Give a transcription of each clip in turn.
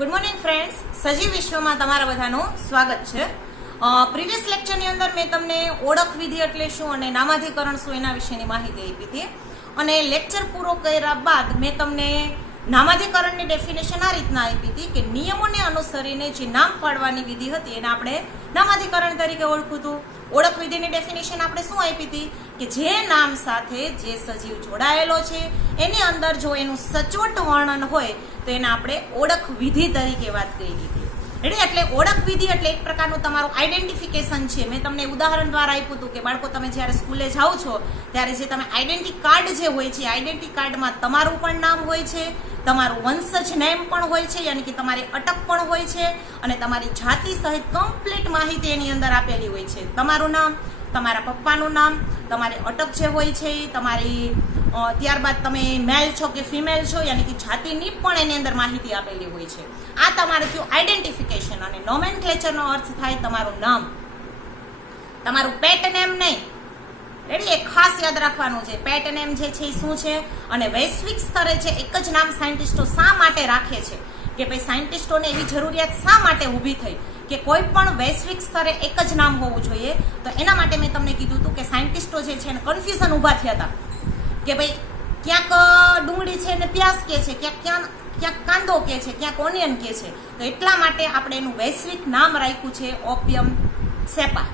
Good morning friends, સજીવ વિશ્વમાં તમારા બધાનું સ્વાગત છે. પ્રીવિયસ લેક્ચરની અંદર મેં તમને ઓળખ વિધિ એટલે શું અને નામાધિકરણ શું એના વિશેની માહિતી આપી હતી. અને લેક્ચર પૂરો કર્યા બાદ મેં તમને નામાધિકરણની ડેફિનેશન આ રીતના આપી હતી કે નિયમોને અનુસરીને જે નામ પાડવાની વિધિ હતી એને આપણે નામાધિકરણ તરીકે ઓળખું હતું. ઓળખ વિધિની ડેફિનેશન આપણે શું આપી હતી કે જે નામ સાથે જે સજીવ જોડાયેલો છે એની અંદર જો એનું સચોટ વર્ણન હોય તો એને આપણે ઓળખ વિધિ તરીકે વાત કરી હતી. એટલે ઓળખ વિધિ એટલે એક પ્રકારનું તમારું આઈડેન્ટિફિકેશન છે. મેં તમને ઉદાહરણ દ્વારા આપ્યું હતું કે બાળકો તમે જ્યારે સ્કૂલે જાઓ છો ત્યારે જે તમે આઈડેન્ટિટી કાર્ડ જે હોય છે, આઈડેન્ટિટી કાર્ડમાં તમારું પણ નામ હોય છે, તમારું વંશજ નેમ પણ હોય છે, યાની કે તમારી અટક પણ હોય છે અને તમારી જાતિ સહિત કમ્પ્લીટ માહિતી એની અંદર આપેલી હોય છે. તમારું નામ, તમારા પપ્પાનું નામ, તમારી અટક જે હોય છે, તમારી ત્યારબાદ તમે મેલ છો કે ફિમેલ છો યાની કે જાતિની પણ એની અંદર માહિતી આપેલી હોય છે. આ તમારે થયું આઈડેન્ટિફિકેશન. અને નોમેનક્લેચરનો અર્થ થાય તમારું નામ, તમારું પેટ નેમ નહીં. રેડી? એ ખાસ યાદ રાખવાનું છે. પેટ નેમ જે છે એ શું છે અને વૈશ્વિક સ્તરે છે એક જ નામ સાયન્ટિસ્ટો શા માટે રાખે છે કે ભાઈ સાયન્ટિસ્ટોને એવી જરૂરિયાત શા માટે ઊભી થઈ કે કોઈ પણ વૈશ્વિક સ્તરે એક જ નામ હોવું જોઈએ. તો એના માટે મેં તમને કીધું હતું કે સાયન્ટિસ્ટો જે છે એને કન્ફ્યુઝન ઊભા થયા હતા કે ભાઈ ક્યાંક ડુંગળી છે ને પ્યાસ કે છે, ક્યાંક કાંદો કે છે, ક્યાંક ઓનિયન કે છે. તો એટલા માટે આપણે એનું વૈશ્વિક નામ રાખ્યું છે ઓપિયમ સેપા.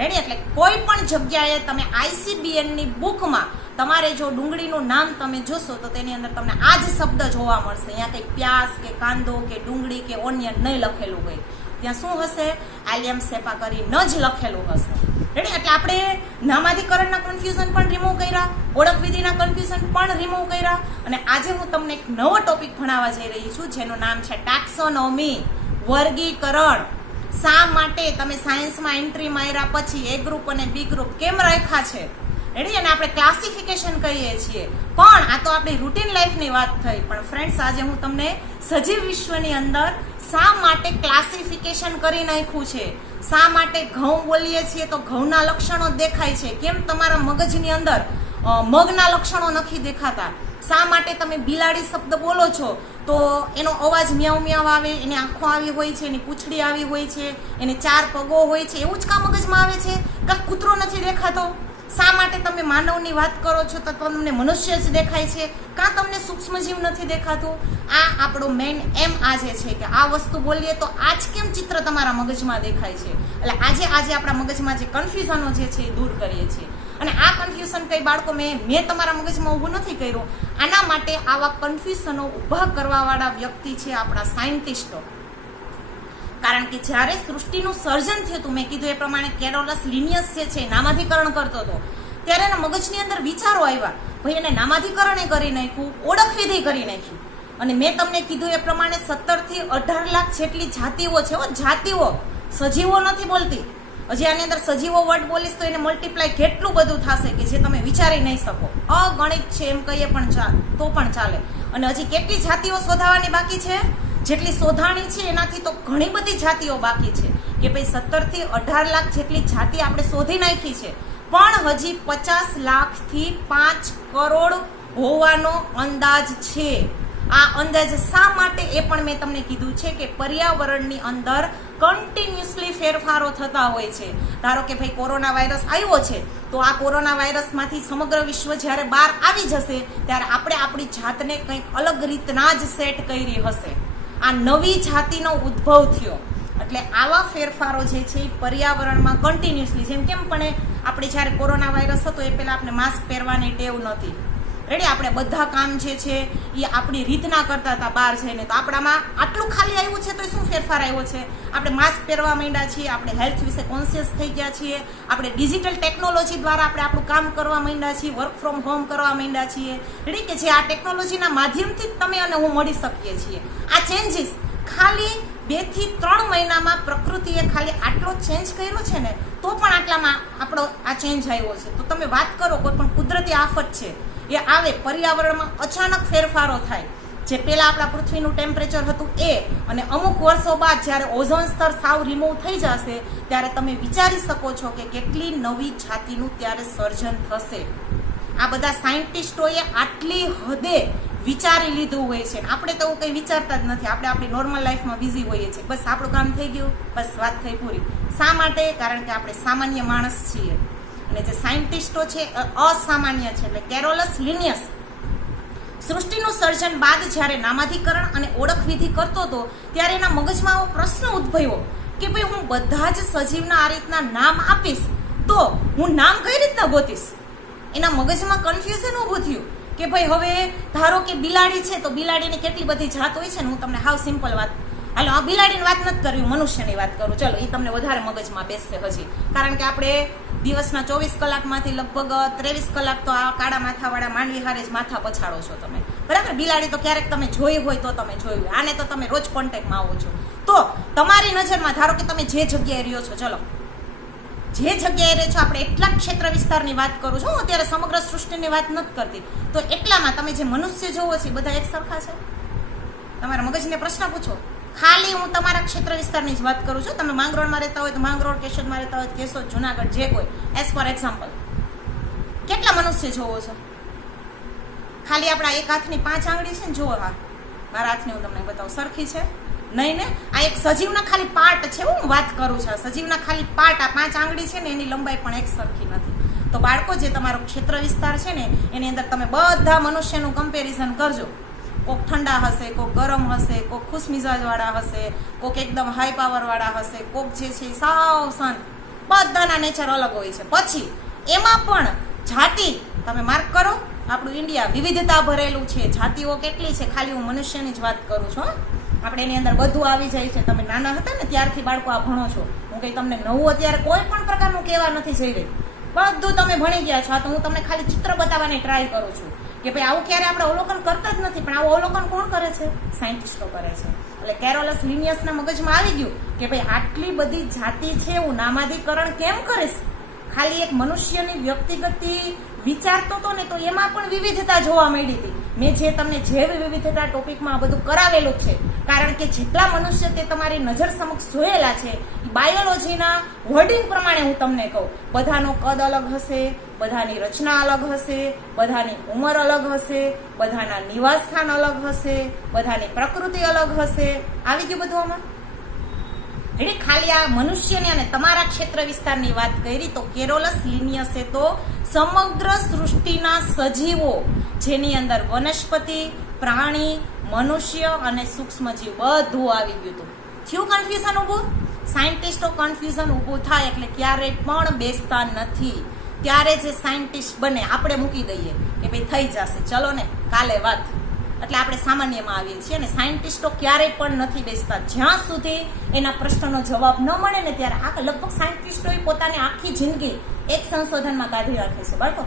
રેડી? એટલે કોઈ પણ જગ્યાએ તમે ICBN ની બુકમાં તમારે જો ડુંગળીનું નામ તમે જોશો તો તેની અંદર તમને આ જ શબ્દ જોવા મળશે. અહીંયા કંઈ પ્યાસ કે કાંદો કે ડુંગળી કે ઓનિયન નહીં લખેલું હોય, ત્યાં શું હશે? આલિયમ સેપા કરીને જ લખેલું હશે. રેડી? એટલે આપણે નામાધિકરણના કન્ફ્યુઝન પણ રિમૂવ કર્યા, ઓળખ વિધિના કન્ફ્યુઝન પણ રિમૂવ કર્યા. અને આજે હું તમને એક નવો ટોપિક ભણાવવા જઈ રહી છું જેનું નામ છે ટેક્સોનોમી, વર્ગીકરણ. શા માટે તમે સાયન્સમાં એન્ટ્રી માર્યા પછી એ ગ્રુપ અને બી ગ્રુપ કેમ રાખ્યા છે? રેડી? અને આપણે ક્લાસિફિકેશન કહીએ છીએ. પણ આ તો આપણી રૂટીન લાઈફની વાત થઈ. પણ ફ્રેન્ડ્સ, આજે હું તમને સજીવ વિશ્વની અંદર શા માટે ક્લાસિફિકેશન કરી નાખ્યું છે, શા માટે ઘઉં બોલીએ છીએ તો ઘઉંના લક્ષણો દેખાય છે, કેમ તમારા મગજની અંદર મગના લક્ષણો નથી દેખાતા, શા માટે તમે બિલાડી શબ્દ બોલો છો તો એનો અવાજ મ્યાઉ મ્યાઉ આવે, એની આંખો આવી હોય છે, એની પૂંછડી આવી હોય છે, એને 4 પગો હોય છે, એવું જ કા મગજમાં આવે છે? કા કૂતરો નથી દેખાતો? શા માટે તમે માનવની વાત કરો છો તો તમને મનુષ્ય જ દેખાય છે? કાં તમને સૂક્ષ્મજીવ નથી દેખાતું? આ આપણો મેઇન એમ આજે છે કે આ વસ્તુ બોલીએ તો આજ કેમ ચિત્ર તમારા મગજમાં દેખાય છે. એટલે આજે આપણા મગજમાં જે કન્ફ્યુઝનો જે છે એ દૂર કરીએ છીએ. અને આ કન્ફ્યુઝન કઈ બાળકો મેં તમારા મગજમાં ઊભું નથી કર્યું. આના માટે આવા કન્ફ્યુઝનો ઊભા કરવાવાળા વ્યક્તિ છે આપણા સાયન્ટિસ્ટો. કારણ કે જ્યારે સૃષ્ટિનું સર્જન થયું હતું, મેં કીધું એ પ્રમાણે કેરોલસ લિનિયસ જે છે નામાધિકરણ કરતો હતો ત્યારે એના મગજની અંદર વિચારો આવ્યા, ભાઈ એને નામાધિકરણ કરી નાખ્યું, ઓળખ વિધિ કરી નાખ્યું. અને મેં તમને કીધું એ પ્રમાણે 17 થી 18 લાખ જેટલી જાતિઓ છે. જાતિઓ, સજીવો નથી બોલતી. હજી આની અંદર સજીવો વર્ડ બોલીશ તો એને મલ્ટીપ્લાય કેટલું બધું થશે કે જે તમે વિચારી નહીં શકો. અગણિત છે એમ કહીએ પણ તો પણ ચાલે. અને હજી કેટલી જાતિઓ શોધાવાની બાકી છે? જેટલી શોધાણી છે એનાથી તો ઘણી બધી જાતિઓ બાકી છે કે ભાઈ 17 થી 18 લાખ જેટલી જાતિ આપણે શોધી નાખી છે, પણ હજી 50 લાખથી 5 કરોડ હોવાનો અંદાજ છે. આ અંદાજ શા માટે એ પણ મેં તમને કીધું છે કે પર્યાવરણની અંદર કન્ટિન્યુઅસલી ફેરફારો થતા હોય છે. ધારો કે ભાઈ કોરોના વાયરસ આવ્યો છે તો આ કોરોના વાયરસમાંથી સમગ્ર વિશ્વ જ્યારે બહાર આવી જશે ત્યારે આપણે આપણી જાતને કંઈક અલગ રીતના જ સેટ કરી હશે. આ નવી જાતિનો ઉદ્ભવ થયો. એટલે આવા ફેરફારો જે છે એ પર્યાવરણમાં કન્ટિન્યુઅસલી, જેમ કેમ પણ આપણે જ્યારે કોરોના વાયરસ હતો એ પહેલા આપણે માસ્ક પહેરવાની ટેવ નહોતી. રેડી? આપણે બધા કામ જે છે એ આપણી રીતના કરતા હતા બહાર જઈને. તો આપણામાં આટલું ખાલી આવ્યું છે તો શું ફેરફાર આવ્યો છે? આપણે માસ્ક પહેરવા માંડ્યા છીએ, આપણે હેલ્થ વિશે કોન્શિયસ થઈ ગયા છીએ, આપણે ડિજિટલ ટેકનોલોજી દ્વારા આપણે આપણું કામ કરવા માંડ્યા છીએ, વર્ક ફ્રોમ હોમ કરવા માંડ્યા છીએ. રેડી? કે જે આ ટેકનોલોજીના માધ્યમથી જ તમે અને હું મળી શકીએ છીએ. આ ચેન્જીસ ખાલી 2 થી 3 મહિનામાં પ્રકૃતિએ ખાલી આટલો ચેન્જ કર્યો છે ને તો પણ આટલામાં આપણો આ ચેન્જ આવ્યો છે. તો તમે વાત કરો કોઈ પણ કુદરતી આફત છે એ આવે, પર્યાવરણમાં અચાનક ફેરફારો થાય. જે પહેલા આપણા પૃથ્વીનું ટેમ્પરેચર હતું એ અને અમુક વર્ષો બાદ જ્યારે ઓઝોન સ્તર સાવ રિમૂવ થઈ જશે ત્યારે તમે વિચારી શકો છો કે કેટલી નવી જાતિનું ત્યારે સર્જન થશે. આ બધા સાયન્ટિસ્ટોએ આટલી હદે વિચારી લીધું હોય છે. આપણે તો કંઈ વિચારતા જ નથી. આપણે આપણી નોર્મલ લાઈફમાં બિઝી હોઈએ છીએ. બસ આપણું કામ થઈ ગયું, બસ વાત થઈ પૂરી. શા માટે? કારણ કે આપણે સામાન્ય માણસ છીએ. અને જે સાયન્ટિસ્ટો છે અસામાન્ય છે. એટલે કેરોલસ લિનિયસ સૃષ્ટિનું સર્જન બાદ જ્યારે નામાધિકરણ અને ઓળખ વિધિ કરતો હતો ત્યારે એના મગજમાં આવો પ્રશ્ન ઉદ્ભવ્યો કે ભાઈ હું બધા જ સજીવના આ રીતના નામ આપીશ તો હું નામ કઈ રીતના ગોતીશ. એના મગજમાં કન્ફ્યુઝન ઊભું થયું કે ભાઈ હવે ધારો કે બિલાડી છે તો બિલાડીની કેટલી બધી જાત હોય છે ને. હું તમને હાવ સિમ્પલ વાત, હાલો આ બિલાડીની વાત નથી કરવી, મનુષ્યની વાત કરું. ચલો એ તમને વધારે મગજમાં બેસશે હજી, કારણ કે આપણે દિવસના 24 કલાકમાંથી લગભગ 23 કલાક તો આ કાળા માથાવાળા માંડવી હારે જ માથા પછાડો છો તમે, બરાબર. બિલાડી તો ક્યારેક તમે જોઈ હોય તો તમે જોયું હોય, આને તો તમે રોજ કોન્ટેક્ટમાં આવો છો. તો તમારી નજરમાં ધારો કે તમે જે જગ્યાએ રહ્યો છો, ચલો જે જગ્યાએ રહે છો, આપણે એટલા ક્ષેત્ર વિસ્તારની વાત કરું છું, હું અત્યારે સમગ્ર સૃષ્ટિની વાત નથી કરતી. તો એટલામાં તમે જે મનુષ્ય જોવો છે બધા એક સરખા છે? તમારા મગજને પ્રશ્ન પૂછો. ખાલી હું તમારા ક્ષેત્ર વિસ્તારની જ વાત કરું છું. તમે માંગરોળમાં રહેતા હોય તો માંગરોળ, કેશોદમાં રહેતા હોય કેશોદ, જુનાગઢ, જે કોઈ, એઝ ફોર એક્ઝામ્પલ કેટલા મનુષ્ય જોવો છો? ખાલી આપણા એક હાથની 5 આંગળી છે ને, જુઓ. હા, મારા હાથની હું તમને બતાવું, સરખી છે નહીં ને? આ એક સજીવના ખાલી પાર્ટ છે, હું વાત કરું છું. સજીવના ખાલી પાર્ટ, આ 5 આંગળી છે ને, એની લંબાઈ પણ એક સરખી નથી. તો બાળકો, જે તમારો ક્ષેત્ર વિસ્તાર છે ને, એની અંદર તમે બધા મનુષ્યનું કમ્પેરિઝન કરજો. કોક ઠંડા હશે, કોક ગરમ હશે, કોક ખુશમિજાજવાળા હશે, કોક એકદમ હાઈ પાવરવાળા હશે, કોક જે છે સાવ શાંત. બધાના નેચર અલગ હોય છે. પછી એમાં પણ જાતિ તમે માર્ક કરો. આપણું ઇન્ડિયા વિવિધતા ભરેલું છે. જાતિઓ કેટલી છે? ખાલી હું મનુષ્યની જ વાત કરું છું. આપણે એની અંદર બધું આવી જાય છે. તમે નાના હતા ને ત્યારથી બાળકો આ ભણો છો. હું કંઈ તમને નવું અત્યારે કોઈ પણ પ્રકારનું કહેવા નથી જઈ રહી. બધું તમે ભણી ગયા છો. આ તો હું તમને ખાલી ચિત્ર બતાવવાની ટ્રાય કરું છું કે ભાઈ આવું ક્યારે આપણે અવલોકન કરતા જ નથી. પણ આવું અવલોકન કોણ કરે છે? સાયન્ટિસ્ટો કરે છે. એટલે કેરોલસ લિનિયસના મગજમાં આવી ગયું કે ભાઈ આટલી બધી જાતિ છે, હું નામાધિકરણ કેમ કરીશ? ખાલી એક મનુષ્યની વ્યક્તિગત વિચારતો હતો ને, તો એમાં પણ વિવિધતા જોવા મળી હતી. મેં જે તમને જૈવ વિવિધતા ટોપિકમાં આ બધું કરાવેલું છે, કારણ કે જેટલા મનુષ્ય તે તમારી નજર સમક્ષ જોયેલા છે, બાયોલોજીના વર્ડિંગ પ્રમાણે હું તમને કહું, બધાનો કદ અલગ હશે, બધાની રચના અલગ હશે, બધાની ઉંમર અલગ હશે, બધાના નિવાસ સ્થાન અલગ હશે, બધાની પ્રકૃતિ અલગ હશે. આવી ગયું બધું આમાં. એટલે ખાલી આ મનુષ્યની અને તમારા ક્ષેત્ર વિસ્તારની વાત કરી તો કેરોલસ લિનિયસે તો સમગ્ર સૃષ્ટિના સજીવો, જેની અંદર વનસ્પતિ, પ્રાણી, મનુષ્ય અને સૂક્ષ્મજીવ બધું આવી ગયું હતું. થયું કન્ફ્યુઝન ઊભું? સાયન્ટિસ્ટો કન્ફ્યુઝન ઊભું થાય એટલે ક્યારેય પણ બેસતા નથી. ત્યારે જે સાયન્ટિસ્ટ બને આપણે મૂકી દઈએ કે ભાઈ થઈ જશે, ચલો ને કાલે વાત. એટલે આપણે સામાન્યમાં આવીએ છીએ. અને સાયન્ટિસ્ટો ક્યારેય પણ નથી બેસતા જ્યાં સુધી એના પ્રશ્નનો જવાબ ન મળે ને ત્યારે. આ લગભગ સાયન્ટિસ્ટોએ પોતાની આખી જિંદગી એક સંશોધનમાં કાઢી રાખે છે બાળકો.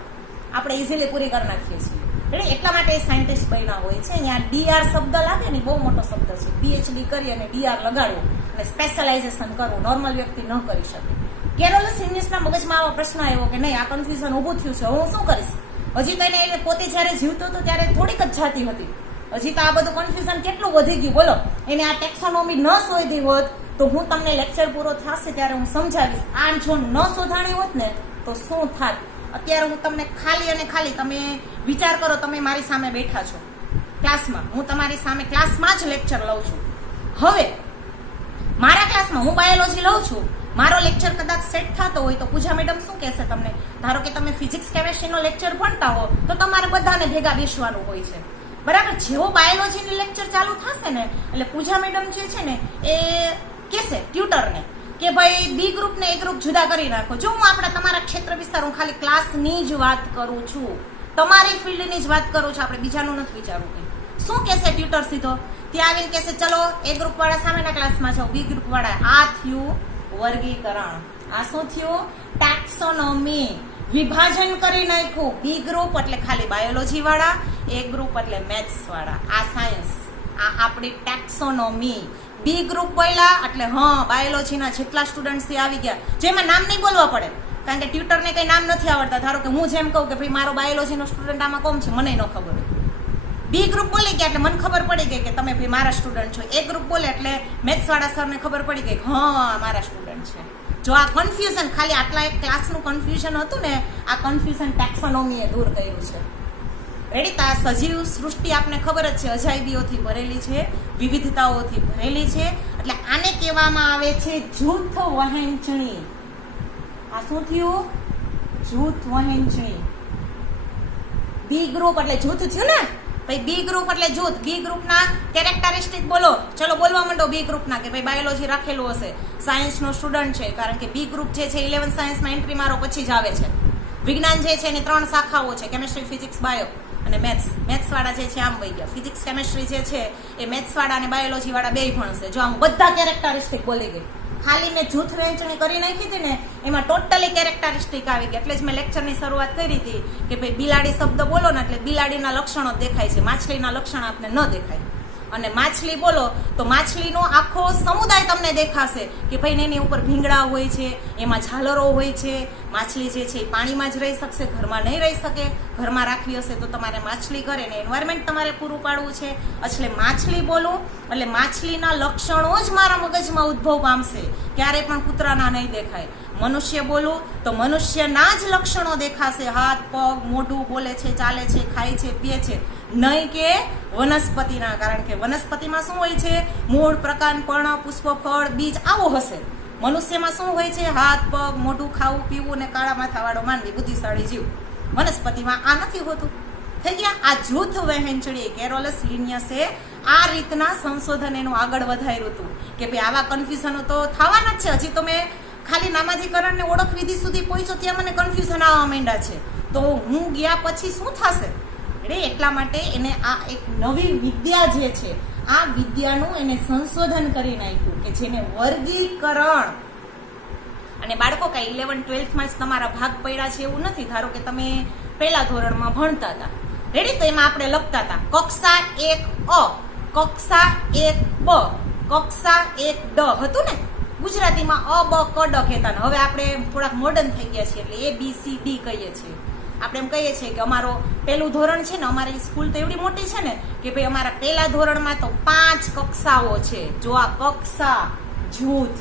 આપણે ઇઝીલી પૂરી કરી નાખીએ છીએ. એટલે એટલા માટે સાયન્ટિસ્ટ બન્યા હોય છે. અહીંયા DR શબ્દ લાગે ને, બહુ મોટો શબ્દ છે. PhD કરી અને DR લગાડવું અને સ્પેશિયલાઇઝેશન કરવું નોર્મલ વ્યક્તિ ન કરી શકે. કેરોલસ લિનિયસના મગજમાં આવો પ્રશ્ન આવ્યો કે નહીં, આ કન્ફ્યુઝન ઊભું થયું છે, હું શું કરીશ? હજી તો એને પોતે જ્યારે જીવતો હતો ત્યારે થોડીક જ જાતિ હતી. હજી તો આ બધું કન્ફ્યુઝન કેટલું વધી ગયું બોલો. એને આ ટેક્સોનોમી ન શોધી હોત તો હું તમને લેક્ચર પૂરો થશે ત્યારે હું સમજાવીશ. આ જો ન શોધાણી હોત ને તો શું થાત? અત્યારે હું તમને ખાલી અને ખાલી, તમે વિચાર કરો, તમે મારી સામે બેઠા છો ક્લાસમાં, હું તમારી સામે ક્લાસમાં જ લેક્ચર લઉં છું. હવે મારા ક્લાસમાં હું બાયોલોજી લઉં છું, મારો લેક્ચર કદાચ સેટ થતો હોય તો પૂજા મેડમ શું કહેશે તમને? ધારો કે તમે ફિઝિક્સ કેમેસ્ટ્રીનો લેક્ચર ભણતા હો તો તમારે બધાને ભેગા બેસવાનું હોય છે, બરાબર. જેવો બાયોલોજીની લેક્ચર ચાલુ થશે ને એટલે પૂજા મેડમ જે છે ને એ કહેશે ટ્યુટરને કે ભાઈ બી ગ્રુપ ને એ ગ્રુપ જુદા કરી નાખો. જો હું આપણા તમારા ક્ષેત્ર વિસ્તાર, હું ખાલી ક્લાસની જ વાત કરું છું, તમારી ફિલ્ડની જ વાત કરું છું, આપણે બીજાનું નથી વિચારવું. શું કહેશે ટ્યુટર સીધો? ત્યાં આવીને કહેશે ચલો એ ગ્રુપ વાળા સામેના ક્લાસમાં જાઓ, બી ગ્રુપ વાળા. આ થયું વર્ગીકરણ. આ શું થયું? ટેક્સોનોમી. વિભાજન કરી નાખ્યું. બી ગ્રુપ એટલે ખાલી બાયોલોજી વાળા, એ ગ્રુપ એટલે મેથ્સ વાળા. આ સાયન્સ, આ આપણી ટેક્સોનોમી. બી ગ્રુપ બોલ્યા એટલે હા બાયોલોજીના જેટલા સ્ટુડન્ટ્સ આવી ગયા, જેમાં નામ નહીં બોલવા પડે કારણ કે ટ્યુટરને કઈ નામ નથી આવડતા. ધારો કે હું જેમ કહું કે ભાઈ મારો બાયોલોજીનો સ્ટુડન્ટ આમાં કોમ છે, મને ન ખબર હોય. બી ગ્રુપ બોલી ગયા એટલે મને ખબર પડી ગઈ કે તમે ભાઈ મારા સ્ટુડન્ટ છો. એ ગ્રુપ બોલે એટલે મેથ્સ વાળા સરને ખબર પડી ગઈ હા મારા સ્ટુડન્ટ છે. જો આ કન્ફ્યુઝન, ખાલી આટલા એક ક્લાસનું કન્ફ્યુઝન હતું ને, આ કન્ફ્યુઝન ટેક્સોનોમીએ દૂર કર્યું છે. રેડી? તો આ સજીવ સૃષ્ટિ આપને ખબર જ છે, અજાયબીઓથી ભરેલી છે, વિવિધતાઓથી ભરેલી છે. એટલે આને કહેવામાં આવે છે જૂથ વહેંચણી. આ શું થયું? જૂથ વહેંચણી. બી ગ્રુપ એટલે જૂથ થયું ને ભાઈ. બી ગ્રુપ એટલે જૂથ. બી ગ્રુપના કેરેક્ટરિસ્ટિક બોલો. ચલો બોલવા માંડો બી ગ્રુપના, કે ભાઈ બાયોલોજી રાખેલું હશે, સાયન્સનો સ્ટુડન્ટ છે, કારણ કે બી ગ્રુપ જે છે 11 સાયન્સમાં એન્ટ્રી મારો પછી જ આવે છે. વિજ્ઞાન જે છે એની 3 શાખાઓ છે, કેમિસ્ટ્રી, ફિઝિક્સ, બાયો અને મેથ્સ. મેથ્સ વાળા જે છે આમ વહી ગયા. ફિઝિક્સ કેમિસ્ટ્રી જે છે એ મેથ્સ વાળા અને બાયોલોજી વાળા બેય ભણશે. જો આમ બધા કેરેક્ટરિસ્ટિક બોલી ગઈ. ખાલી મેં જૂથ વહેંચણી કરી નાખી હતી ને, એમાં ટોટલી કેરેક્ટરિસ્ટિક આવી ગઈ. એટલે જ મેં લેક્ચરની શરૂઆત કરી હતી કે ભાઈ બિલાડી શબ્દ બોલો ને એટલે બિલાડીના લક્ષણો દેખાય છે, માછલીના લક્ષણ આપને ન દેખાય. અને માછલી બોલો તો માછલીનો આખો સમુદાય તમને દેખાશે કે ભાઈ એની ઉપર ભીંગડા હોય છે, એમાં ઝાલરો હોય છે. માછલી જે છે એ પાણીમાં જ રહી શકશે, ઘરમાં નહીં રહી શકે. ઘરમાં રાખવી હશે તો તમારે માછલી ઘરે ને એન્વાયરમેન્ટ તમારે પૂરું પાડવું છે. એટલે માછલી બોલું એટલે માછલીના લક્ષણો જ મારા મગજમાં ઉદ્ભવ પામશે, ક્યારે પણ કૂતરાના નહીં દેખાય. મનુષ્ય બોલું તો મનુષ્યના જ લક્ષણો દેખાશે, હાથ, પગ, મોઢું, બોલે છે, ચાલે છે, ખાય છે, પીએ છે, નહીં કે વનસ્પતિના. કારણ કે વનસ્પતિમાં શું હોય છે? મૂળ, પ્રકાંડ, પર્ણ, પુષ્પ, ફળ, બીજ આવું હશે. મનુષ્યમાં શું હોય છે? હાથ, પગ, મોઢું, ખાવું, પીવું ને કાળા માથાવાળો માનવી, બુદ્ધિશાળી જીવ. વનસ્પતિમાં આ નથી હોતું. થઈ ગયા. આ જૂથ વહેંચણી કેરોલસ લિનિયસે આ રીતના સંશોધન એનું આગળ વધાર્યું હતું કે ભાઈ આવા કન્ફ્યુઝનો તો થવાના જ છે. હજી તો મેં ખાલી નામાધિકરણ ને ઓળખ વિધિ સુધી પહોંચ્યો ત્યાં મને કન્ફ્યુઝન આવવા માંડ્યા છે. તો હું ગયા પછી શું થશે? એટલા માટે એને આ એક નવી વિદ્યા જે છે, આ વિદ્યાનું એને સંશોધન કરી નાખ્યું કે જેને વર્ગીકરણ. અને બાળકો કઈ 11-12 માં જ તમારા ભાગ પડ્યા છે એવું નથી. ધારો કે તમે પહેલા ધોરણમાં ભણતા હતા, રેડી? તો એમાં આપણે લખતા હતા કક્ષા 1 અ, કક્ષા 1 બ, કક્ષા 1 ડ હતું ને. ગુજરાતીમાં અ બ ક ડ કહેતા. હવે આપણે થોડાક મોડર્ન થઈ ગયા છીએ એટલે ABCD કહીએ છીએ. આપણે એમ કહીએ છીએ કે અમારો પહેલું ધોરણ છે ને, અમારી સ્કૂલ તો એવડી મોટી છે ને કે ભાઈ અમારા પહેલા ધોરણમાં તો 5 કક્ષાઓ છે. જો આ કક્ષા, જૂથ,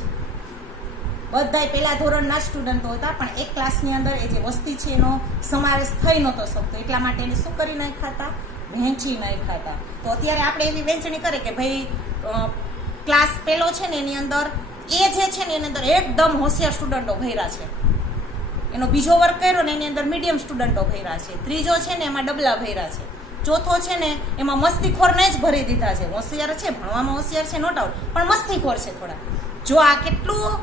બધા પહેલા ધોરણના સ્ટુડન્ટો હતા, પણ એક ક્લાસની અંદર એ જે વસ્તી છે એનો સમાવેશ થઈ નહોતો શકતો. એટલા માટે એને શું કરી નાખ્યા હતા? વહેંચી નાખ્યા હતા. તો અત્યારે આપણે એવી વહેંચણી કરે કે ભાઈ ક્લાસ પહેલો છે ને એની અંદર એ જે છે ને એની અંદર એકદમ હોશિયાર સ્ટુડન્ટો ભર્યા છે. એનો બીજો વર્ગ કર્યો ને એની અંદર મીડિયમ સ્ટુડન્ટો ભર્યા છે. ત્રીજો છે ને એમાં ડબલા ભર્યા છે. ચોથો છે ને એમાં મસ્તીખોરને જ ભરી દીધા છે. હોશિયાર છે, ભણવામાં હોશિયાર છે, નો ડાઉટ, પણ મસ્તીખોર છે થોડા. જો આ કેટલું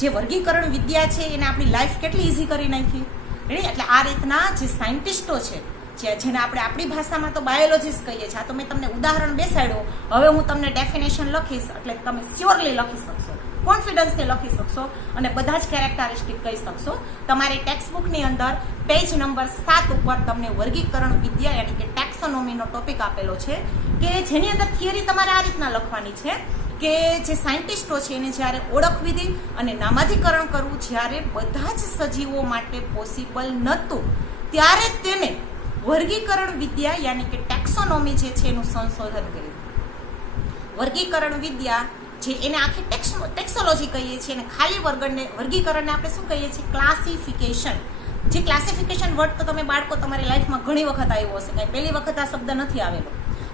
જે વર્ગીકરણ વિદ્યા છે એને આપણી લાઈફ કેટલી ઇઝી કરી નાખી. એટલે આ રીતના જે સાયન્ટિસ્ટો છે, જેને આપણે આપણી ભાષામાં તો બાયોલોજીસ્ટ કહીએ છીએ. આ તો મેં તમને ઉદાહરણ બેસાડ્યું. હવે હું તમને ડેફિનેશન લખીશ એટલે તમે શ્યોરલી લખી શકશો, કોન્ફિડન્સથી લખી શકશો અને બધા જ કેરેક્ટરિસ્ટિક કહી શકશો. તમારી ટેક્સ્ટબુકની અંદર પેજ નંબર 7 ઉપર તમને વર્ગીકરણ વિદ્યા યાની કે ટેક્સોનોમીનો ટોપિક આપેલો છે કે જેની અંદર થિયરી તમારે આ રીતના લખવાની છે કે જે સાયન્ટિસ્ટો છે એને જ્યારે ઓળખ વિધિ અને નામાધિકરણ કરવું જ્યારે બધા જ સજીવો માટે પોસિબલ નહોતું, ત્યારે તેને વર્ગીકરણ વિદ્યા યાની કે ટેક્સોનોમી જે છે એનું સંશોધન કર્યું. વર્ગીકરણ વિદ્યા જે એને આખી ટેક્સોલોજી કહીએ છીએ અને ખાલી વર્ગીકરણને આપણે શું કહીએ છીએ? ક્લાસિફિકેશન. જે ક્લાસિફિકેશન વર્ડ તો તમે બાળકો તમારી લાઈફમાં ઘણી વખત આવ્યો હશે, કાંઈ પહેલી વખત આ શબ્દ નથી આવેલો.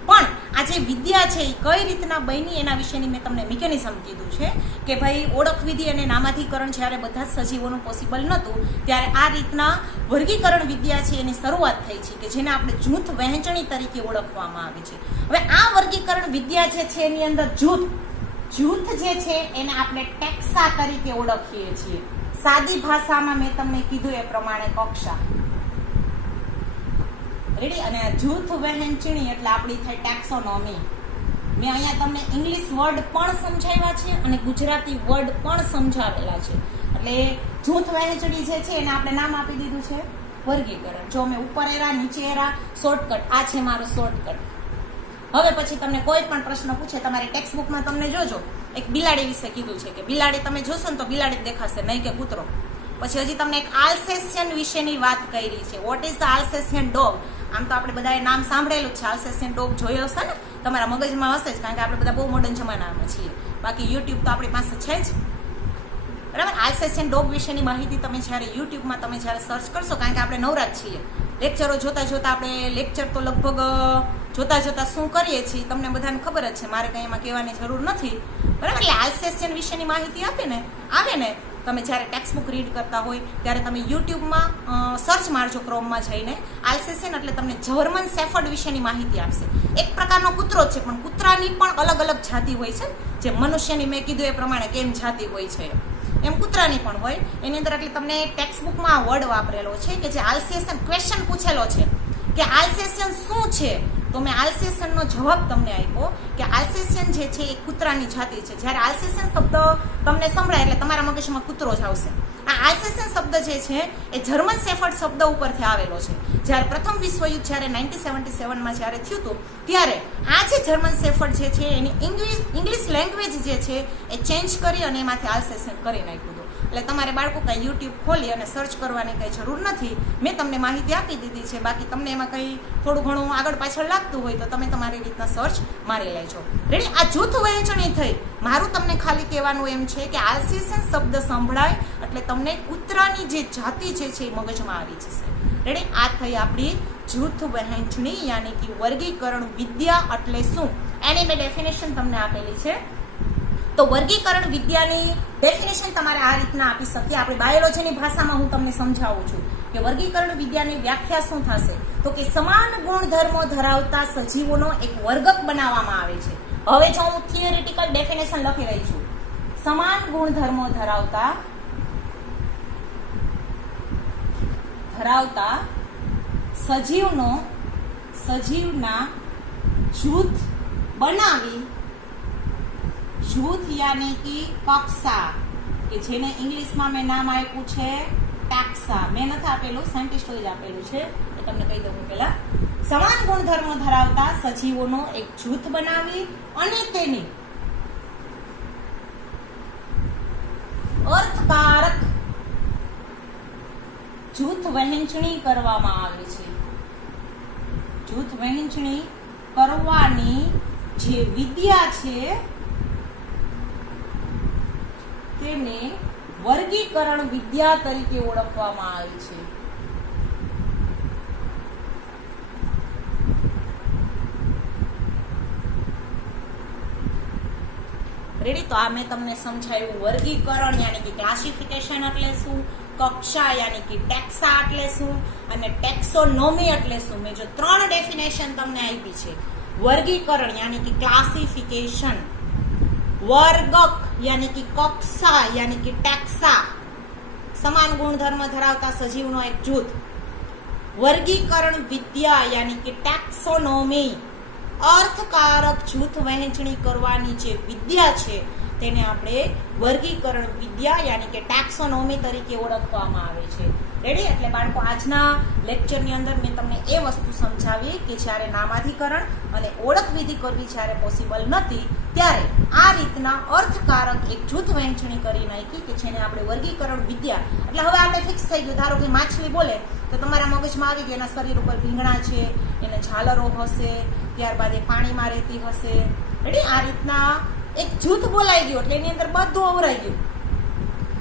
પણ આ જે વિદ્યા છે એ કઈ રીતના બની એના વિશેની મેં તમને મિકેનિઝમ કીધું છે કે ભાઈ ઓળખ વિધિ અને નામાધિકરણ જ્યારે બધા જ સજીવોનું પોસિબલ નહોતું ત્યારે આ રીતના વર્ગીકરણ વિદ્યા છે એની શરૂઆત થઈ છે કે જેને આપણે જૂથ વહેંચણી તરીકે ઓળખવામાં આવે છે. હવે આ વર્ગીકરણ વિદ્યા જે છે એની અંદર જૂથ જે છે એને આપણે ટેક્સા તરીકે ઓળખીએ છીએ. સાદી ભાષામાં મેં તમને કીધું એ પ્રમાણે કક્ષા, રેડી? અને જૂથ વહેંચણી એટલે આપણી થાય ટેક્સોનોમી. મેં અહીંયા તમને ઇંગ્લિશ વર્ડ પણ સમજાવ્યા છે અને ગુજરાતી વર્ડ પણ સમજાવેલા છે. એટલે જૂથ વહેંચણી જે છે એને આપણે નામ આપી દીધું છે વર્ગીકરણ. જો મેં ઉપર એરા, નીચે એરા, શોર્ટકટ, આ છે મારો શોર્ટકટ. હવે પછી તમને કોઈ પણ પ્રશ્ન પૂછે, તમારી ટેક્સ્ટબુકમાં તમને જોજો એક બિલાડી વિશે કીધું છે કે બિલાડી તમે જોશો ને તો બિલાડી દેખાશે, નહીં કે કૂતરો. પછી હજી તમને એક આલ્સેશિયન વિશેની વાત કરી છે. What is the Alsatian dog? આમ તો આપણે બધાએ નામ સાંભળેલું જ છે. આલ્સેશિયન ડોગ જોયો હશે ને, તમારા મગજમાં હશે જ, કારણ કે આપણે બધા બહુ મોડર્ન જમાનામાં છીએ. બાકી યુટ્યુબ તો આપણી પાસે છે જ. બરાબર. આલ્સેશિયન ડોગ વિશેની માહિતી તમે જ્યારે યુટ્યુબમાં તમે જ્યારે સર્ચ કરશો, કારણ કે આપણે નવરાત છીએ, લેક્ચરો જોતાં આપણે લેક્ચર તો લગભગ જોતાં શું કરીએ છીએ તમને બધાને ખબર જ છે, મારે કંઈ એમાં કહેવાની જરૂર નથી, બરાબર. એટલે આલ્સેશિયન વિશેની માહિતી આવે ને તમે જ્યારે ટેક્સ્ટ બુક રીડ કરતા હોય ત્યારે તમે યુટ્યુબમાં સર્ચ મારજો, ક્રોમમાં જઈને આલ્સેશિયન, એટલે તમને જર્મન શેફર્ડ વિશેની માહિતી આપશે. એક પ્રકારનો કૂતરો જ છે, પણ કૂતરાની પણ અલગ અલગ જાતિ હોય છે, જે મનુષ્યની મેં કીધું એ પ્રમાણે કેમ જાતિ હોય છે એમ કૂતરાની પણ હોય. એની અંદર એટલે તમને ટેક્સ્ટ બુકમાં આ વર્ડ વાપરેલો છે કે જે આલ્સેશિયન ક્વેશ્ચન પૂછેલો છે કે આલ્સેશિયન શું છે, તો મેં આલ્સેશિયનનો જવાબ તમને આપ્યો કે આલ્સેશિયન જે છે એ કૂતરાની જાતિ છે. જ્યારે આલ્સેશિયન શબ્દ તમને સંભળાય એટલે તમારા મગજમાં કૂતરો જ આવશે. આ આલ્સેશિયન શબ્દ જે છે એ જર્મન શેફર્ડ શબ્દ ઉપરથી આવેલો છે. જ્યારે પ્રથમ વિશ્વયુદ્ધ જ્યારે 1977માં જ્યારે થયું હતું ત્યારે આ જે જર્મન શેફર્ડ જે છે એની ઇંગ્લિશ લેંગ્વેજ જે છે એ ચેન્જ કરી અને એમાંથી આલ્સેશિયન કરી નાખ્યું હતું. એટલે તમારે બાળકો કાંઈ યુટ્યુબ ખોલી અને સર્ચ કરવાની કંઈ જરૂર નથી, મેં તમને માહિતી આપી દીધી છે. બાકી તમને એમાં કંઈ થોડું ઘણું આગળ પાછળ લાગતું હોય તો તમે તમારી રીતના સર્ચ મારી લેજો. રેડી. આ જૂથ વહેંચણી થઈ. મારું તમને ખાલી કહેવાનું એમ છે કે આલ્સેશિયન શબ્દ સંભળાય એટલે તમને કૂતરાની જે જાતિ છે એ મગજમાં આવી જશે. રેડી. આ થઈ આપણી જૂથ વહેંચણી યાની કે વર્ગીકરણ વિદ્યા એટલે શું, એની મેં ડેફિનેશન તમને આપેલી છે. તો વર્ગીકરણ વિદ્યાની ડેફિનેશન તમારે આ રીતના આપી શકીએ. આપણી બાયોલોજીની ભાષામાં હું તમને સમજાવું છું કે વર્ગીકરણ વિદ્યાની વ્યાખ્યા શું થશે, તો કે સમાન ગુણધર્મો ધરાવતા સજીવોનો એક વર્ગક બનાવવામાં આવે છે. હવે જો હું થિયરિટિકલ ડેફિનેશન લખી રહી છું, સમાન ગુણધર્મો ધરાવતા સજીવના જૂથ બનાવી, જૂથ યાની કે કક્ષા, કે જેને ઇંગ્લિશમાં મેં નામ આપ્યું છે ટેક્સા. મેં નથી આપેલું, સાયન્ટિસ્ટોએ જ આપેલું છે, એ તમને કહી દઉં પહેલા. સમાન ગુણધર્મો ધરાવતા સજીવોનો એક જૂથ બનાવી અને તેની અર્થકારક જૂથ વહેંચણી કરવામાં આવે છે. જૂથ વહેંચણી કરવાની જે વિદ્યા છે તેને વર્ગીકરણ વિદ્યા તરીકે ઓળખવામાં આવે છે. રેડી. તો આ મેં તમને સમજાવ્યું વર્ગીકરણ યાની કે ક્લાસિફિકેશન એટલે શું, કક્ષા યાની કે ટેક્સા એટલે શું, અને ટેક્સોનોમી એટલે શું. મેં જો 3 ડેફિનેશન તમને આપી છે. વર્ગીકરણ યાની કે ક્લાસિફિકેશન, વર્ગક યાની કે કક્ષા યાની કે ટેક્સા, સમાન ગુણધર્મ ધરાવતા સજીવનો એક જૂથ. વર્ગીકરણ વિદ્યા યાની કે ટેક્સોનોમી, અર્થકારક જૂથ વહેંચણી કરવાની જે વિદ્યા છે તેને આપણે વર્ગીકરણ વિદ્યા યાની કે ટેક્સોનોમી તરીકે ઓળખવામાં આવે છે. રેડી. એટલે બાળકો આજના લેક્ચરની અંદર મેં તમને એ વસ્તુ સમજાવી કે જ્યારે નામાધિકરણ અને ઓળખ વિધિ કરવી જ્યારે પોસિબલ નથી ત્યારે આ રીતના અર્થકારક એક જૂથ વહેંચણી કરી નાખી કે જેને આપણે વર્ગીકરણ વિદ્યા. એટલે હવે આપણે ફિક્સ થઈ ગયું, ધારો કે માછલી બોલે તો તમારા મગજમાં આવી ગયું એના શરીર ઉપર ભીંગણા છે, એને ઝાલરો હશે, ત્યારબાદ એ પાણીમાં રહેતી હશે. રેડી. આ રીતના એક જૂથ બોલાઈ ગયું એટલે એની અંદર બધું અવરાઈ ગયું.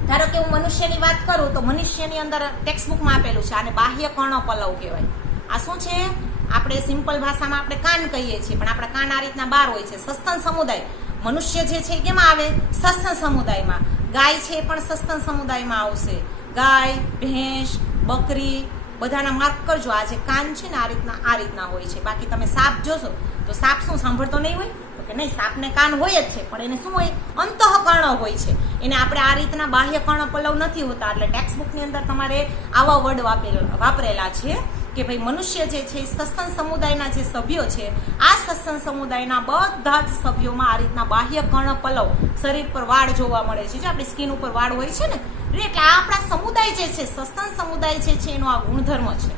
ધારો કે હું મનુષ્યની વાત કરું તો મનુષ્યની અંદર ટેક્સ્ટ બુકમાં આપેલું છે, આને બાહ્ય કર્ણપલવ કહેવાય. આ શું છે? આપણે સિમ્પલ ભાષામાં આપણે કાન કહીએ છીએ, પણ આપણા કાન આ રીતના બાર હોય છે. સસ્તન સમુદાય, મનુષ્ય જે છે કેમાં આવે? સસ્તન સમુદાયમાં. ગાય છે પણ સસ્તન સમુદાયમાં આવશે. ગાય, ભેંસ, બકરી બધાના માર્ક કરજો. આ જે કાન છે ને આ રીતના હોય છે. બાકી તમે સાપ જોશો તો સાપ શું સાંભળતો નહીં હોય? કે નહીં, સાપને કાન હોય જ છે, પણ એને શું હોય? અંતઃકર્ણ હોય છે. એને આપણે આ રીતના બાહ્ય કર્ણપલવ નથી હોતા. એટલે ટેક્સ્ટ બુકની અંદર તમારે આવા વર્ડ વાપરેલા છે કે ભાઈ મનુષ્ય જે છે સસ્તન સમુદાયના જે સભ્યો છે, આ સસ્તન સમુદાયના બધા જ સભ્યોમાં આ રીતના બાહ્ય કર્ણપલવ, શરીર પર વાળ જોવા મળે છે. જે આપણી સ્કિન ઉપર વાળ હોય છે ને, એટલે આ આપણા સમુદાય જે છે, સસ્તન સમુદાય જે છે એનો આ ગુણધર્મ છે.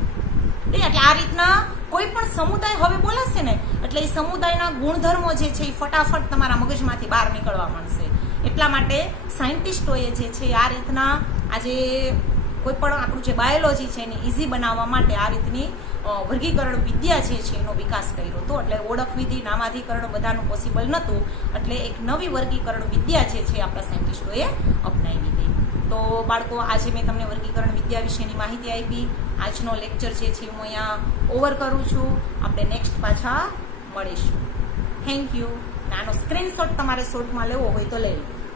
એટલે આ રીતના કોઈ પણ સમુદાય હવે બોલાશે ને એટલે એ સમુદાયના ગુણધર્મો જે છે એ ફટાફટ તમારા મગજમાંથી બહાર નીકળવા માંડશે. એટલા માટે સાયન્ટિસ્ટોએ જે છે આ રીતના આજે કોઈ પણ આપણું જે બાયોલોજી છે એને ઇઝી બનાવવા માટે આ રીતની વર્ગીકરણ વિદ્યા જે છે એનો વિકાસ કર્યો હતો. એટલે ઓળખ વિધિ, નામાધિકરણ બધાનું પોસિબલ નહોતું, એટલે એક નવી વર્ગીકરણ વિદ્યા જે છે આપણા સાયન્ટિસ્ટોએ અપનાવી હતી. તો બાળકો, આજે મેં તમને વર્ગીકરણ વિદ્યા વિશેની માહિતી આપી. આજનો લેક્ચર જે છે હું અહીંયા ઓવર કરું છું. આપણે નેક્સ્ટ પાછા મળીશું. Thank you. આનો સ્ક્રીનશોટ તમારે શોર્ટમાં લેવો હોય તો લઈ લો.